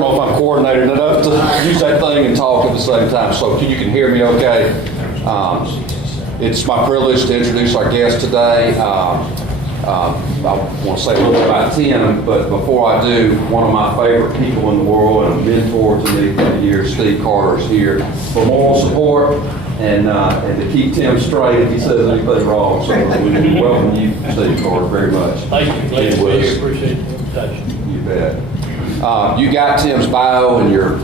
don't know if I'm coordinated enough to use that thing and talk at the same time. So you can hear me okay. It's my privilege to introduce our guest today. I want to say a little bit about Tim, but before I do, one of my favorite people in the world and a mentor to me for the years, Steve Carter's here for moral support and to keep Tim straight if he says anything wrong. So we welcome you, Steve Carter, very much. Thank you. Glad to be here. Appreciate the invitation. You bet. You got Tim's bio in your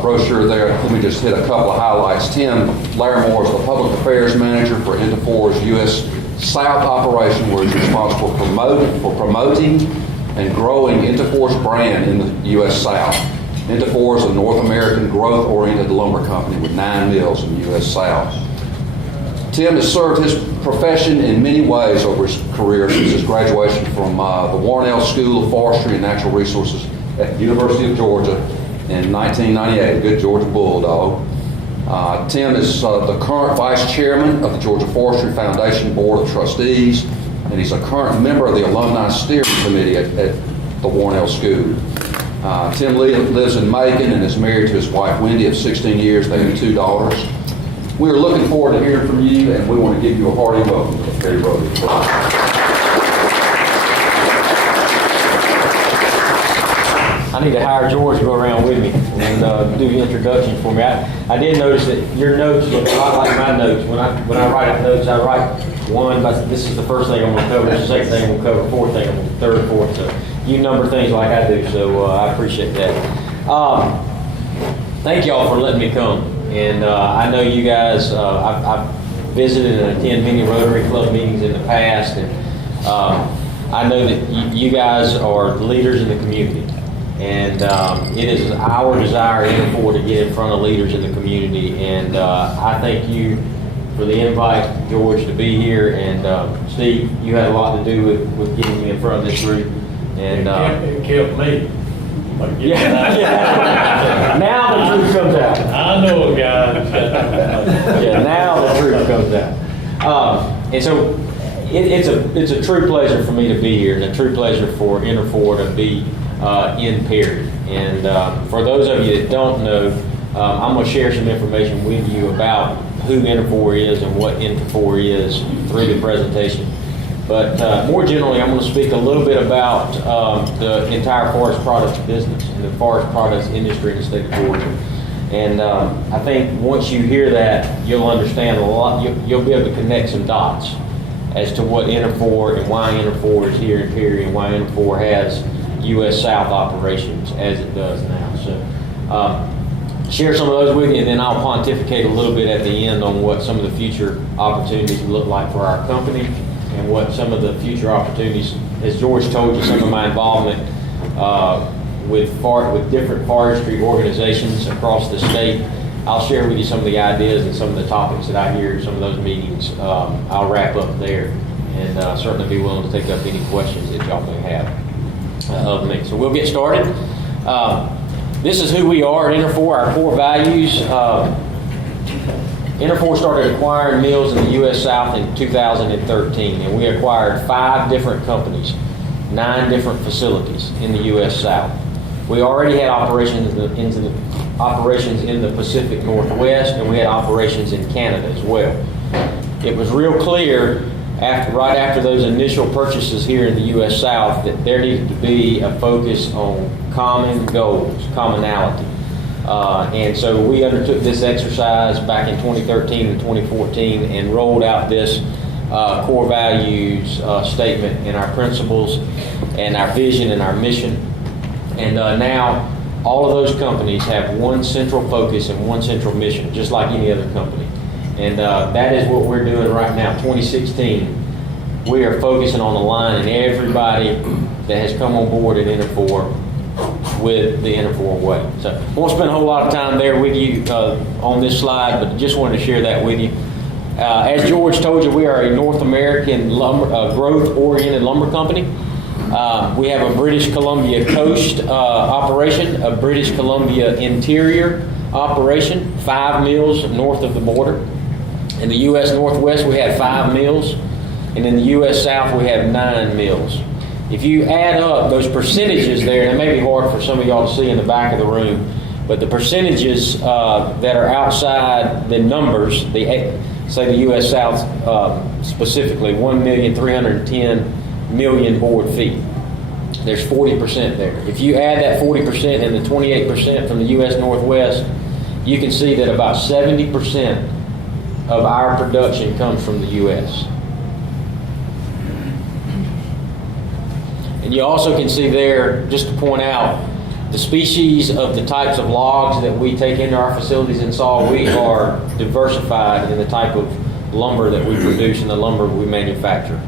brochure there. Let me just hit a couple of highlights. Tim Larimore is the Public Affairs Manager for EnterFor's U.S. South operation, where he's responsible for promoting and growing EnterFor's brand in the U.S. South. EnterFor is a North American growth-oriented lumber company with 9 mills in the U.S. South. Tim has served his profession in many ways over his career since his graduation from the Warnell School of Forestry and Natural Resources at the University of Georgia in 1998, a good Georgia Bulldog. Tim is the current Vice Chairman of the Georgia Forestry Foundation Board of Trustees, and he's a current member of the Alumni Steering Committee at the Warnell School. Tim lives in Macon and is married to his wife Wendy of 16 years. They have 2 daughters. We are looking forward to hearing from you, and we want to give you a hearty welcome to Perry Rotary. I need to hire George to go around with me and do the introduction for me. I did notice that your notes look a lot like my notes. When I write out notes, I write one, but this is the first thing I'm going to cover, this is the second thing I'm going to cover, fourth thing I'm going to third, fourth. So you number things like I do, so I appreciate that. Thank y'all for letting me come. And I know you guys, I've visited and attended many Rotary Club meetings in the past, and I know that you guys are leaders in the community. And it is our desire in EnterFor to get in front of leaders in the community. And I thank you for the invite, George, to be here. And Steve, you had a lot to do with getting me in front of this group. And it killed me. Yeah. Now the truth comes out. I know, guys. Yeah, now the truth comes out. And so it's a true pleasure for me to be here, and a true pleasure for EnterFor to be in Perry. And for those of you that don't know, I'm going to share some information with you about who EnterFor is and what EnterFor is through the presentation. But more generally, I'm going to speak a little bit about the entire forest products business and the forest products industry in the state of Georgia. And I think once you hear that, you'll understand a lot. You'll be able to connect some dots as to what EnterFor and why EnterFor is here in Perry and why EnterFor has U.S. South operations as it does now. So share some of those with you, and then I'll pontificate a little bit at the end on what some of the future opportunities look like for our company and what some of the future opportunities, as George told you, some of my involvement with different forestry organizations across the state. I'll share with you some of the ideas and some of the topics that I hear at some of those meetings. I'll wrap up there, and certainly be willing to take up any questions that y'all may have of me. So we'll get started. This is who we are at EnterFor, our core values. EnterFor started acquiring mills in the U.S. South in 2013, and we acquired 5 different companies, 9 different facilities in the U.S. South. We already had operations in the Pacific Northwest, and we had operations in Canada as well. It was real clear right after those initial purchases here in the U.S. South that there needed to be a focus on common goals, commonality. And so we undertook this exercise back in 2013 and 2014 and rolled out this core values statement and our principles and our vision and our mission. And now all of those companies have one central focus and one central mission, just like any other company. And that is what we're doing right now. 2016, we are focusing on aligning everybody that has come on board at EnterFor with the EnterFor way. So I won't spend a whole lot of time there with you on this slide, but just wanted to share that with you. As George told you, we are a North American growth-oriented lumber company. We have a British Columbia coast operation, a British Columbia interior operation, 5 mills north of the border. In the U.S. Northwest, we have 5 mills, and in the U.S. South, we have 9 mills. If you add up those percentages there, and it may be hard for some of y'all to see in the back of the room, but the percentages that are outside the numbers, say the U.S. South specifically, 1,310,000,000 board feet. There's 40% there. If you add that 40% and the 28% from the U.S. Northwest, you can see that about 70% of our production comes from the U.S. And you also can see there, just to point out, the species of the types of logs that we take into our facilities and saw, we are diversified in the type of lumber that we produce and the lumber we manufacture.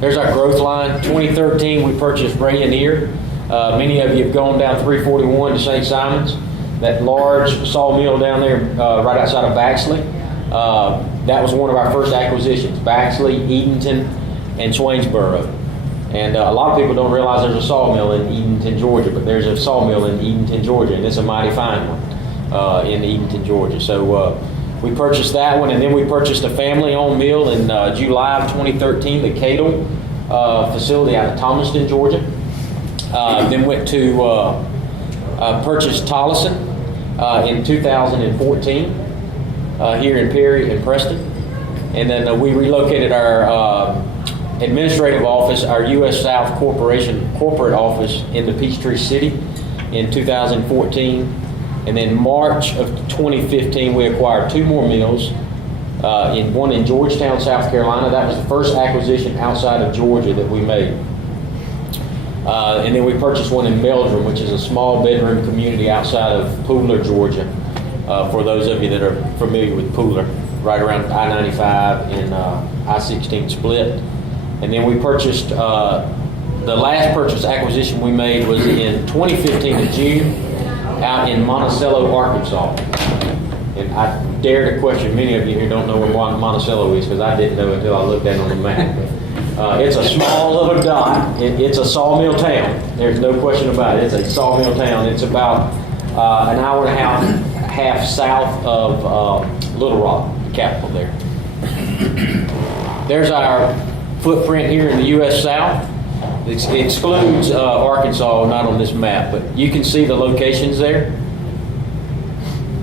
There's our growth line. 2013, we purchased Rayonier. Many of you have gone down 341 to St. Simons, that large sawmill down there right outside of Baxley. That was one of our first acquisitions, Baxley, Edenton, and Swainsboro. And a lot of people don't realize there's a sawmill in Edenton, Georgia, but there's a sawmill in Edenton, Georgia, and it's a mighty fine one in Edenton, Georgia. So we purchased that one, and then we purchased a family-owned mill in July of 2013, the Cadle facility out of Thomaston, Georgia. Then went to purchase Tolleson in 2014 here in Perry and Preston. And then we relocated our administrative office, our U.S. South Corporation corporate office into Peachtree City in 2014. And then March of 2015, we acquired 2 more mills, one in Georgetown, South Carolina. That was the first acquisition outside of Georgia that we made. And then we purchased one in Meldrum, which is a small bedroom community outside of Pooler, Georgia, for those of you that are familiar with Pooler, right around I-95 and I-16 split. And then we purchased, the last purchase acquisition we made was in 2015 in June, out in Monticello, Arkansas. And I dare to question many of you who don't know where Monticello is, because I didn't know until I looked at it on the map. It's a small little dot. It's a sawmill town. There's no question about it. It's a sawmill town. It's about an hour and a half south of Little Rock, the capital there. There's our footprint here in the U.S. South. It excludes Arkansas, not on this map, but you can see the locations there.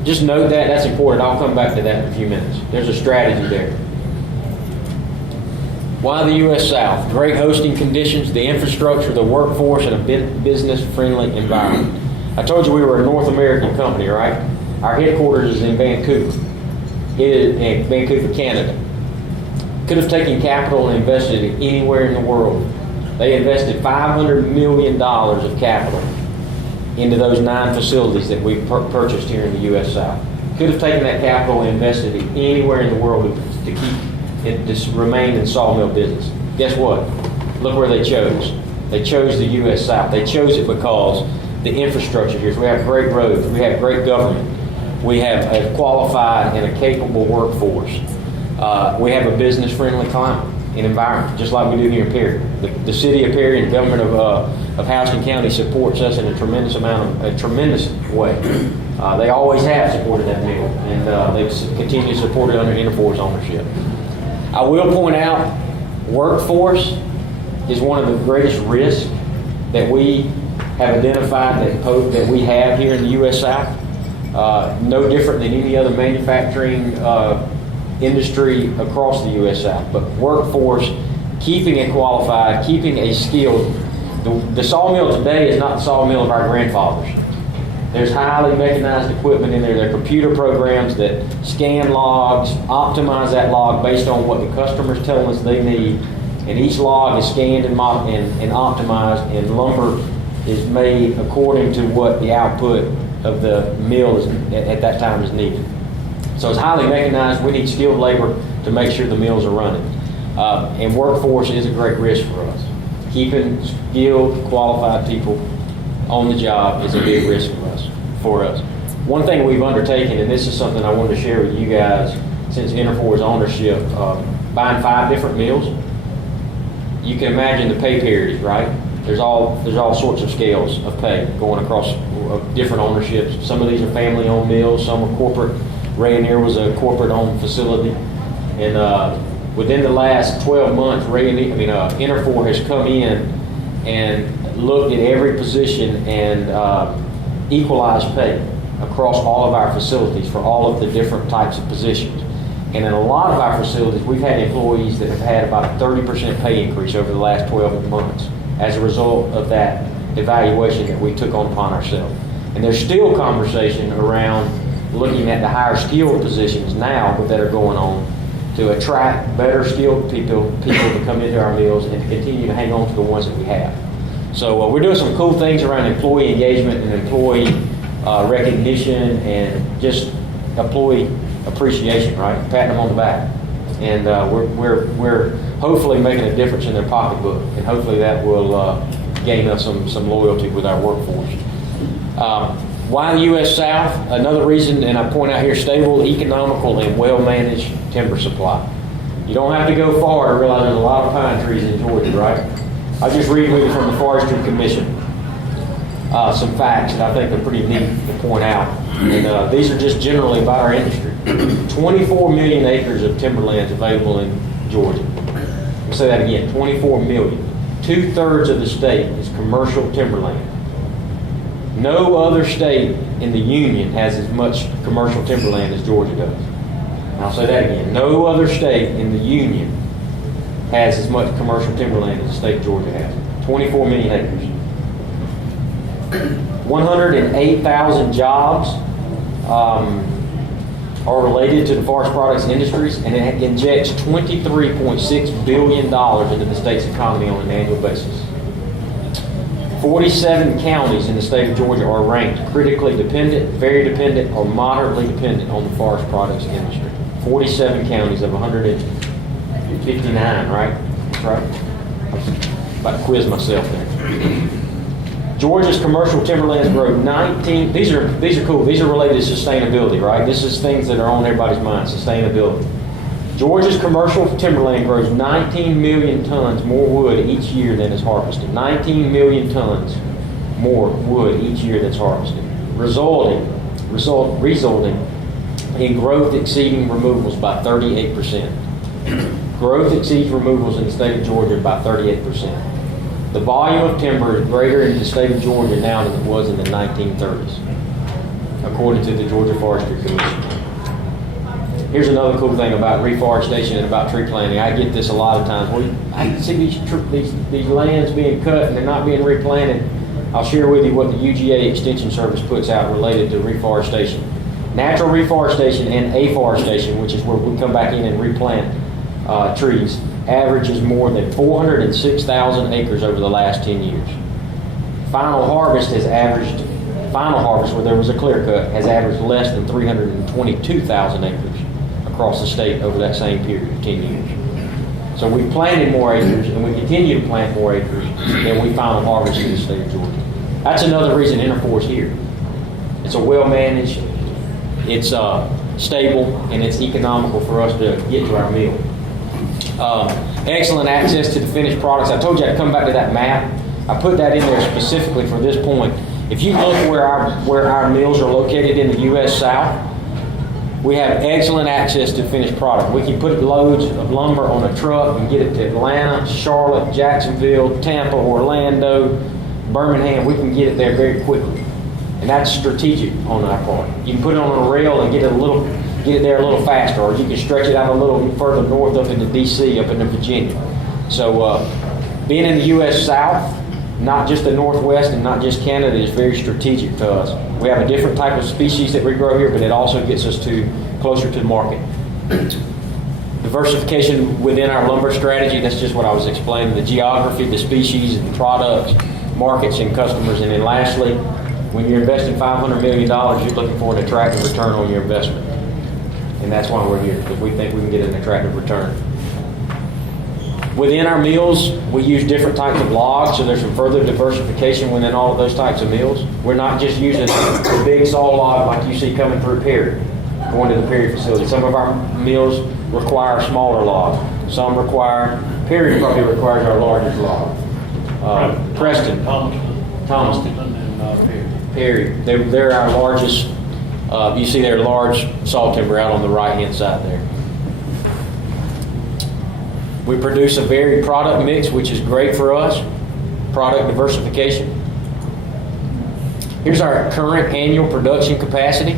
Just note that. That's important. I'll come back to that in a few minutes. There's a strategy there. Why the U.S. South? Great hosting conditions, the infrastructure, the workforce, and a business-friendly environment. I told you we were a North American company, right? Our headquarters is in Vancouver. It is in Vancouver, Canada. Could have taken capital and invested it anywhere in the world. They invested $500 million of capital into those 9 facilities that we purchased here in the U.S. South. Could have taken that capital and invested it anywhere in the world to keep it to remain in sawmill business. Guess what? Look where they chose. They chose the U.S. South. They chose it because the infrastructure here. We have great roads. We have great government. We have a qualified and a capable workforce. We have a business-friendly climate and environment, just like we do here in Perry. The city of Perry and the government of Houston County supports us in a tremendous way. They always have supported that mill, and they continue to support it under EnterFor's ownership. I will point out, workforce is one of the greatest risks that we have identified that we have here in the U.S. South. No different than any other manufacturing industry across the U.S. South. But workforce, keeping it qualified, keeping a skilled. The sawmill today is not the sawmill of our grandfathers. There's highly mechanized equipment in there. There are computer programs that scan logs, optimize that log based on what the customer's telling us they need. And each log is scanned and optimized, and lumber is made according to what the output of the mill at that time is needed. So it's highly mechanized. We need skilled labor to make sure the mills are running. And workforce is a great risk for us. Keeping skilled, qualified people on the job is a big risk for us. One thing we've undertaken, and this is something I wanted to share with you guys since EnterFor's ownership, buying 5 different mills. You can imagine the pay periods, right? There's all sorts of scales of pay going across different ownerships. Some of these are family-owned mills, some are corporate. Rayonier was a corporate-owned facility, and Within the last 12 months, EnterFor has come in and looked at every position and equalized pay across all of our facilities for all of the different types of positions. And in a lot of our facilities, we've had employees that have had about a 30% pay increase over the last 12 months as a result of that evaluation that we took on upon ourselves. And there's still conversation around looking at the higher skilled positions now that are going on to attract better skilled people to come into our mills and to continue to hang on to the ones that we have. So we're doing some cool things around employee engagement and employee recognition and just employee appreciation, right? Patting them on the back. And we're hopefully making a difference in their pocketbook, and hopefully that will gain us some loyalty with our workforce. Why the U.S. South? Another reason, and I point out here, stable, economical, and well-managed timber supply. You don't have to go far to realize there's a lot of pine trees in Georgia, right? I'll just read with you from the Forestry Commission some facts that I think are pretty neat to point out. And these are just generally about our industry. 24 million acres of timberlands available in Georgia. I'll say that again, 24 million. 2/3 of the state is commercial timberland. No other state in the Union has as much commercial timberland as Georgia does. And I'll say that again. No other state in the Union has as much commercial timberland as the state of Georgia has. 24 million acres. 108,000 jobs are related to the forest products industries, and it injects $23.6 billion into the state's economy on an annual basis. 47 counties in the state of Georgia are ranked critically dependent, very dependent, or moderately dependent on the forest products industry. 47 counties of 159, right? That's right. I was about to quiz myself there. Georgia's commercial timberlands grow 19. These are cool. These are related to sustainability, right? This is things that are on everybody's mind. Sustainability. Georgia's commercial timberland grows 19 million tons more wood each year than is harvested. 19 million tons more wood each year that's harvested, resulting in growth exceeding removals by 38%. Growth exceeds removals in the state of Georgia by 38%. The volume of timber is greater in the state of Georgia now than it was in the 1930s, according to the Georgia Forestry Commission. Here's another cool thing about reforestation and about tree planting. I get this a lot of times. Well, I see these lands being cut and they're not being replanted. I'll share with you what the UGA Extension Service puts out related to reforestation. Natural reforestation and afforestation, which is where we come back in and replant trees, averages more than 406,000 acres over the last 10 years. Final harvest, where there was a clear cut, has averaged less than 322,000 acres across the state over that same period of 10 years. So we've planted more acres, and we continue to plant more acres than we final harvest in the state of Georgia. That's another reason EnterFor is here. It's a well-managed, it's stable, and it's economical for us to get to our mill. Excellent access to the finished products. I told you I'd come back to that map. I put that in there specifically for this point. If you look where our mills are located in the U.S. South, we have excellent access to finished product. We can put loads of lumber on a truck and get it to Atlanta, Charlotte, Jacksonville, Tampa, Orlando, Birmingham. We can get it there very quickly. And that's strategic on our part. You can put it on a rail and get it there a little faster, or you can stretch it out a little further north up into D.C., up into Virginia. So being in the U.S. South, not just the Northwest and not just Canada, is very strategic to us. We have a different type of species that we grow here, but it also gets us closer to the market. Diversification within our lumber strategy, that's just what I was explaining, the geography, the species, and products, markets, and customers. And then lastly, when you're investing $500 million, you're looking for an attractive return on your investment. And that's why we're here, because we think we can get an attractive return. Within our mills, we use different types of logs, so there's some further diversification within all of those types of mills. We're not just using the big saw log like you see coming through Perry, going to the Perry facility. Some of our mills require smaller logs. Some Perry probably requires our largest log. Preston, Thomaston, and Perry, they're our largest. You see their large saw timber out on the right-hand side there. We produce a varied product mix, which is great for us. Product diversification. Here's our current annual production capacity.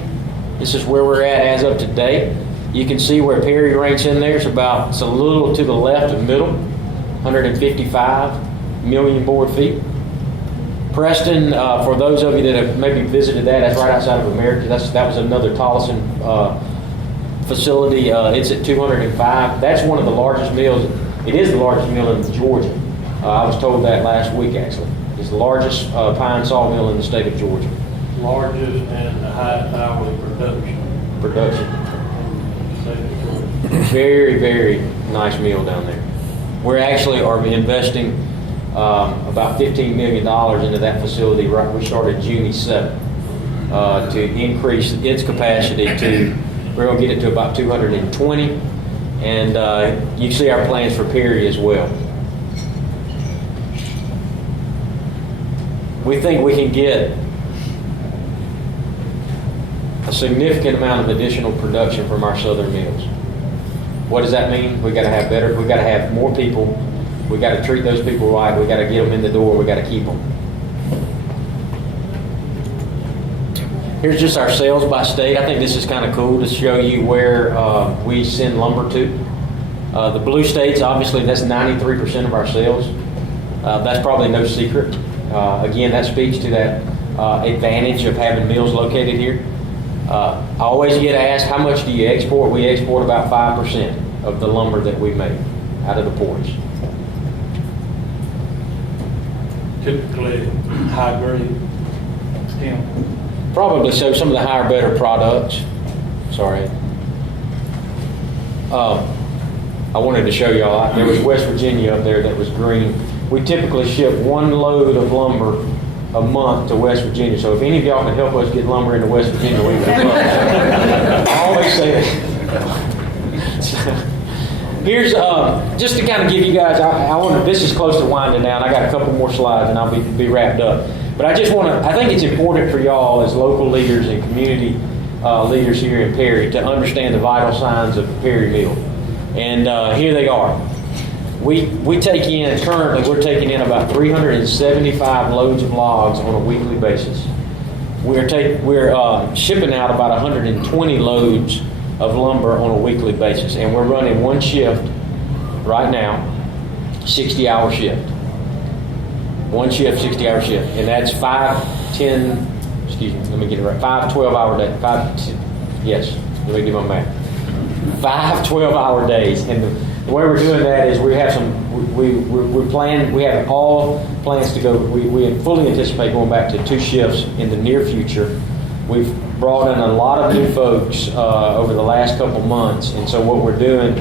This is where we're at as of today. You can see where Perry ranks in there. It's a little to the left of middle, 155 million board feet. Preston, for those of you that have maybe visited that's right outside of America. That was another Tolleson facility. It's at 205. That's one of the largest mills. It is the largest mill in Georgia. I was told that last week, actually. It's the largest pine sawmill in the state of Georgia. Largest and the highest hourly production. Very, very nice mill down there. We actually are investing about $15 million into that facility. We started June 7th to increase its capacity we're going to get it to about 220. And you see our plans for Perry as well. We think we can get a significant amount of additional production from our southern mills. What does that mean? We got to have more people. We got to treat those people right. We got to get them in the door. We got to keep them. Here's just our sales by state. I think this is kind of cool to show you where we send lumber to. The blue states, obviously, that's 93% of our sales. That's probably no secret. Again, that speaks to that advantage of having mills located here. I always get asked, how much do you export? We export about 5% of the lumber that we make out of the ports. Typically high grade stem. Probably so. Some of the higher, better products. Sorry. I wanted to show y'all. There was West Virginia up there that was green. We typically ship one load of lumber a month to West Virginia. So if any of y'all can help us get lumber into West Virginia, we can. I always say it. Here's just to kind of give you guys. This is close to winding down. I got a couple more slides and I'll be wrapped up. But I just want to. I think it's important for y'all as local leaders and community leaders here in Perry to understand the vital signs of the Perry Mill. And here they are. We take in, currently we're taking in about 375 loads of logs on a weekly basis. We're shipping out about 120 loads of lumber on a weekly basis, and we're running one shift right now, 60-hour shift. One shift, 60-hour shift, and that's 5 12-hour days. Yes, let me do my math. 5 12-hour days, and the way we're doing that is we have we have all plans to go. We fully anticipate going back to 2 shifts in the near future. We've brought in a lot of new folks over the last couple months, and so what we're doing,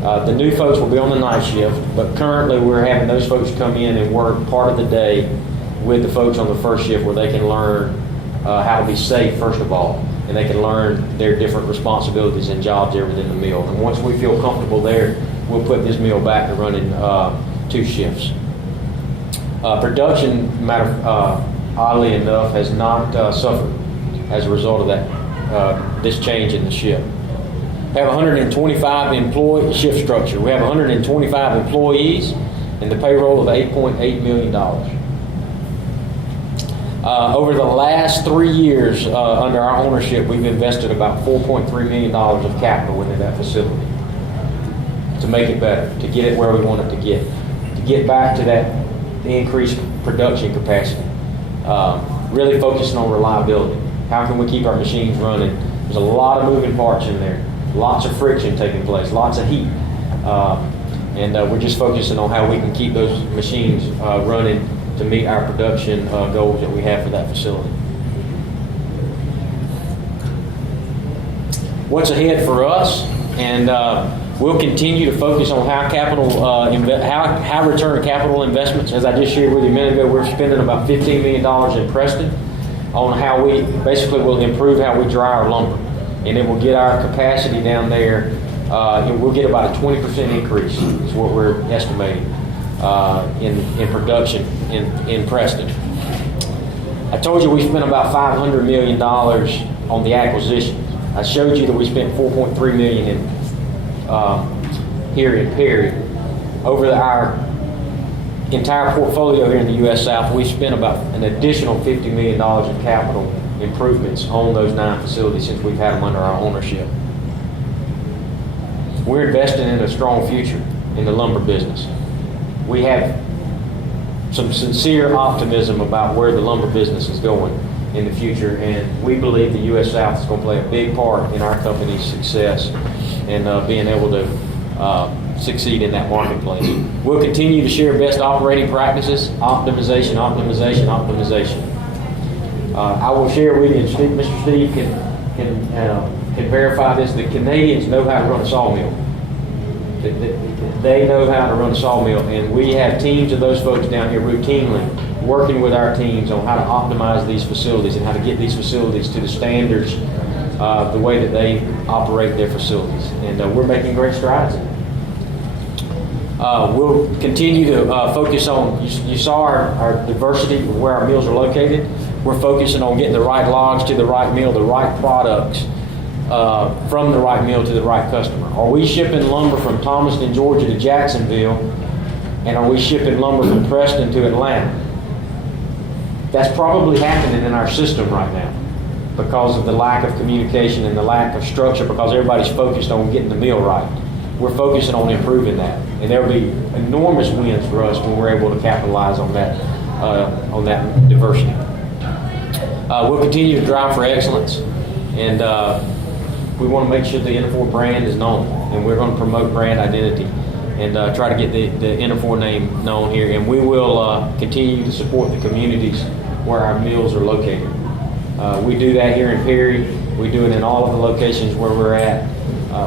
the new folks will be on the night shift, but currently we're having those folks come in and work part of the day with the folks on the first shift where they can learn how to be safe, first of all, and they can learn their different responsibilities and jobs there within the mill. And once we feel comfortable there, we'll put this mill back to running 2 shifts. Production, oddly enough, has not suffered as a result of that this change in the shift. We have 125 employee shift structure. We have 125 employees and the payroll of $8.8 million. Over the last 3 years under our ownership, we've invested about $4.3 million of capital into that facility to make it better, to get it where we want it to get back to that increased production capacity. Really focusing on reliability. How can we keep our machines running? There's a lot of moving parts in there. Lots of friction taking place, lots of heat. And we're just focusing on how we can keep those machines running to meet our production goals that we have for that facility. What's ahead for us? And we'll continue to focus on how how return on capital investments. As I just shared with you a minute ago, we're spending about $15 million in Preston on how we basically will improve how we dry our lumber. And it will get our capacity down there. We'll get about a 20% increase is what we're estimating in production in Preston. I told you we spent about $500 million on the acquisition. I showed you that we spent $4.3 million in here in Perry. Over our entire portfolio here in the U.S. South, we spent about an additional $50 million in capital improvements on those 9 facilities since we've had them under our ownership. We're investing in a strong future in the lumber business. We have some sincere optimism about where the lumber business is going in the future, and we believe the U.S. South is going to play a big part in our company's success and being able to succeed in that marketplace. We'll continue to share best operating practices, optimization. I will share with you, and Mr. Steve can verify this, the Canadians know how to run a sawmill. They know how to run a sawmill, and we have teams of those folks down here routinely working with our teams on how to optimize these facilities and how to get these facilities to the standards the way that they operate their facilities. And we're making great strides in it. We'll continue to focus on, you saw our diversity of where our mills are located. We're focusing on getting the right logs to the right mill, the right products from the right mill to the right customer. Are we shipping lumber from Thomaston, Georgia to Jacksonville, and are we shipping lumber from Preston to Atlanta? That's probably happening in our system right now because of the lack of communication and the lack of structure, because everybody's focused on getting the mill right. We're focusing on improving that, and there will be enormous wins for us when we're able to capitalize on that diversity. We'll continue to drive for excellence, and we want to make sure the EnterFor brand is known, and we're going to promote brand identity and try to get the EnterFor name known here. And we will continue to support the communities where our mills are located. We do that here in Perry. We do it in all of the locations where we're at.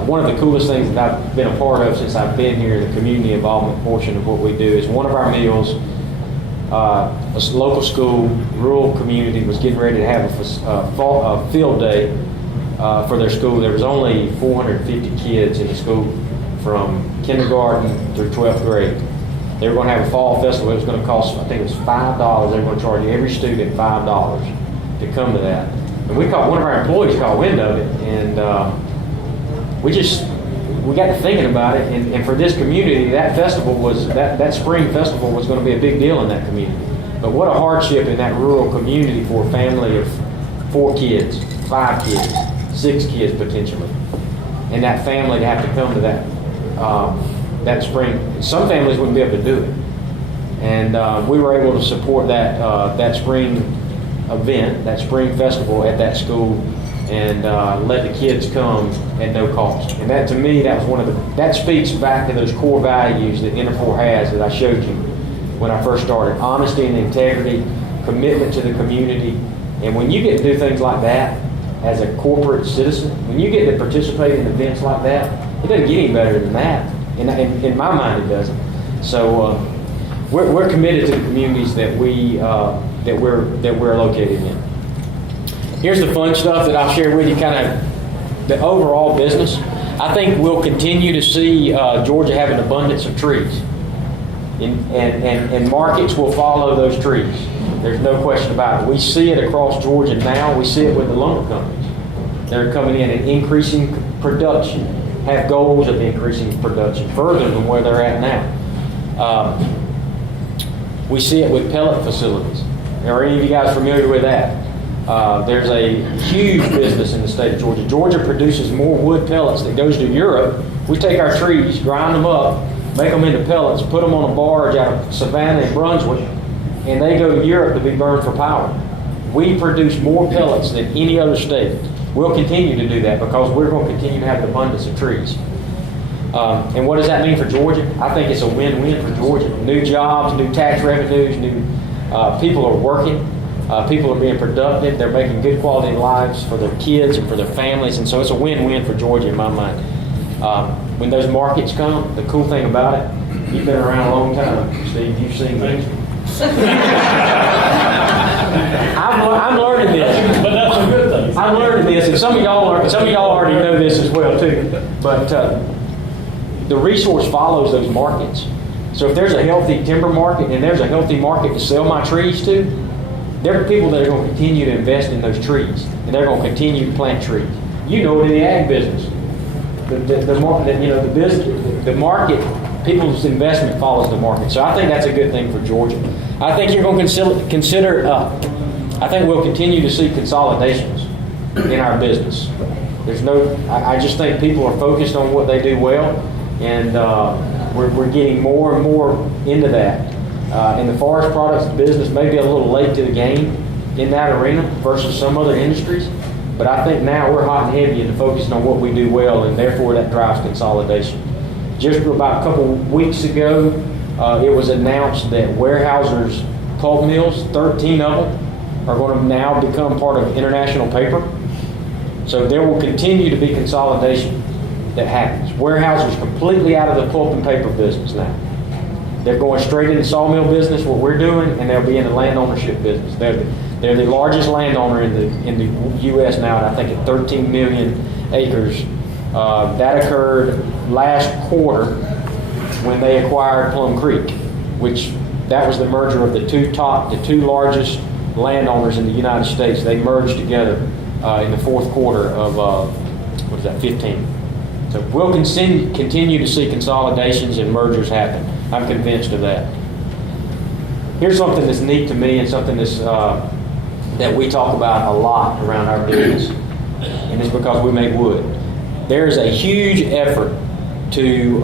One of the coolest things that I've been a part of since I've been here, the community involvement portion of what we do, is one of our mills, a local school, rural community, was getting ready to have a field day for their school. There was only 450 kids in the school from kindergarten through 12th grade. They were going to have a fall festival. It was going to cost, I think it was $5. They were going to charge every student $5 to come to that. And one of our employees caught wind of it, and we got to thinking about it. And for this community, that festival was that spring festival was going to be a big deal in that community. But what a hardship in that rural community for a family of 4 kids, 5 kids, 6 kids potentially, and that family to have to come to that spring. Some families wouldn't be able to do it, and we were able to support that spring event, that spring festival at that school, and let the kids come at no cost. And that, to me, that was that speaks back to those core values that EnterFor has that I showed you when I first started: honesty and integrity, commitment to the community. And when you get to do things like that as a corporate citizen, when you get to participate in events like that, it doesn't get any better than that. In my mind, it doesn't. So we're committed to the communities that we're located in. Here's the fun stuff that I'll share with you, kind of the overall business. I think we'll continue to see Georgia have an abundance of trees, and markets will follow those trees. There's no question about it. We see it across Georgia now. We see it with the lumber companies. They're coming in and increasing production, have goals of increasing production further than where they're at now. We see it with pellet facilities. Are any of you guys familiar with that? There's a huge business in the state of Georgia. Georgia produces more wood pellets that goes to Europe. We take our trees, grind them up, make them into pellets, put them on a barge out of Savannah and Brunswick, and they go to Europe to be burned for power. We produce more pellets than any other state. We'll continue to do that because we're going to continue to have an abundance of trees. And what does that mean for Georgia? I think it's a win-win for Georgia. New jobs, new tax revenues, new people are working. People are being productive. They're making good quality lives for their kids and for their families. And so it's a win-win for Georgia in my mind. When those markets come, the cool thing about it, you've been around a long time, Steve. You've seen things. I'm learning this. But that's a good thing. I'm learning this, and some of y'all already know this as well too. But the resource follows those markets. So if there's a healthy timber market and there's a healthy market to sell my trees to, there are people that are going to continue to invest in those trees, and they're going to continue to plant trees. You know it in the ag business. The market people's investment follows the market. So I think that's a good thing for Georgia. I think you're going to consider I think we'll continue to see consolidations in our business. I just think people are focused on what they do well, and we're getting more and more into that. In the forest products business, maybe a little late to the game in that arena versus some other industries, but I think now we're hot and heavy into focusing on what we do well, and therefore that drives consolidation. Just about a couple weeks ago, it was announced that Weyerhaeuser's pulp mills, 13 of them, are going to now become part of International Paper. So there will continue to be consolidation that happens. Weyerhaeuser's completely out of the pulp and paper business now. They're going straight into sawmill business, what we're doing, and they'll be in the land ownership business. They're the largest landowner in the U.S. now, and I think at 13 million acres. That occurred last quarter when they acquired Plum Creek, which that was the merger of the two largest landowners in the United States. They merged together in the fourth quarter of 15. So we'll continue to see consolidations and mergers happen. I'm convinced of that. Here's something that's neat to me, and something that's that we talk about a lot around our business, and it's because we make wood. There's a huge effort to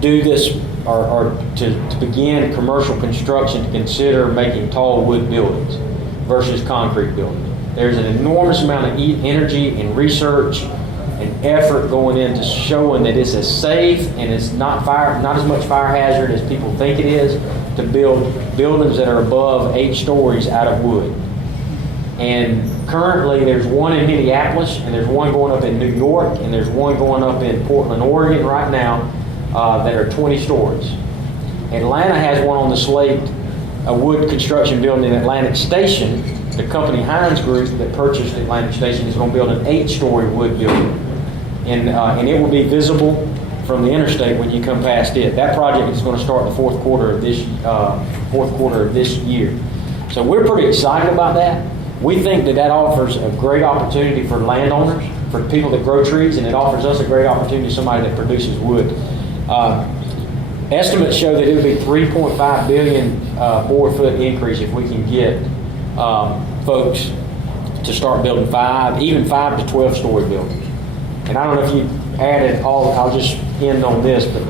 do this, or to begin commercial construction, to consider making tall wood buildings versus concrete buildings. There's an enormous amount of energy and research and effort going into showing that it's as safe and it's not as much fire hazard as people think it is to build buildings that are above 8 stories out of wood. And currently there's one in Minneapolis, and there's one going up in New York, and there's one going up in Portland, Oregon right now that are 20 stories. Atlanta has one on the slate, a wood construction building in Atlantic Station. The company Hines Group that purchased Atlantic Station is going to build an 8-story wood building. And it will be visible from the interstate when you come past it. That project is going to start the fourth quarter of this year. So we're pretty excited about that. We think that offers a great opportunity for landowners, for people that grow trees, and it offers us a great opportunity to somebody that produces wood. Estimates show that it would be 3.5 billion board foot increase if we can get folks to start building 5 to 12 story buildings. And I don't know if you added I'll just end on this, but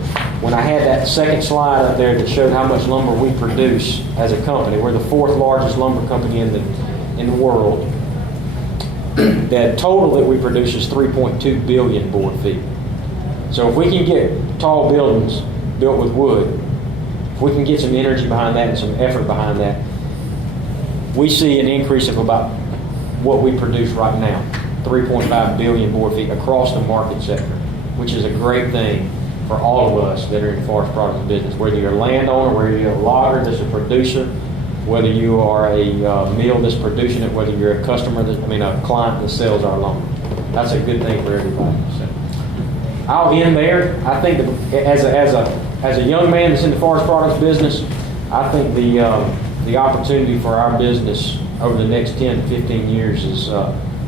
when I had that second slide up there that showed how much lumber we produce as a company, we're the 4th largest lumber company in the world. The total that we produce is 3.2 billion board feet. So if we can get tall buildings built with wood, if we can get some energy behind that and some effort behind that, we see an increase of about what we produce right now, 3.5 billion board feet across the market sector, which is a great thing for all of us that are in the forest products business. Whether you're a landowner, whether you're a logger that's a producer, whether you are a mill that's producing it, whether you're a a client that sells our lumber. That's a good thing for everybody. So I'll end there. I think that as a young man that's in the forest products business, I think the opportunity for our business over the next 10 to 15 years is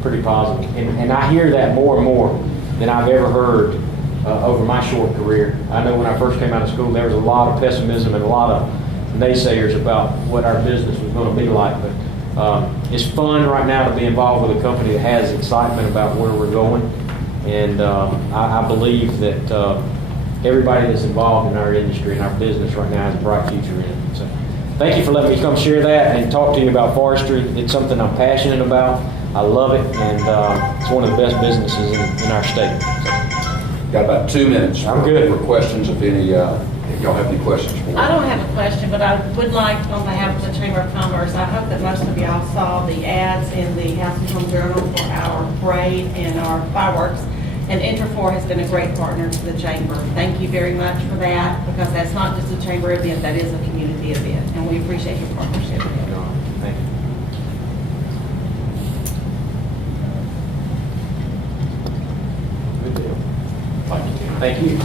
pretty positive. And I hear that more and more than I've ever heard over my short career. I know when I first came out of school, there was a lot of pessimism and a lot of naysayers about what our business was going to be like. But it's fun right now to be involved with a company that has excitement about where we're going. And I believe that everybody that's involved in our industry and our business right now has a bright future in it. So thank you for letting me come share that and talk to you about forestry. It's something I'm passionate about. I love it, and it's one of the best businesses in our state. So. Got about 2 minutes. I'm good. For questions, if y'all have any questions for me. I don't have a question, but I would like, on behalf of the Chamber of Commerce, I hope that most of y'all saw the ads in the House and Home Journal for our parade and our fireworks. And EnterFor has been a great partner to the Chamber. Thank you very much for that, because that's not just a Chamber event, that is a community event. And we appreciate your partnership. Thank you. Good deal. Thank you.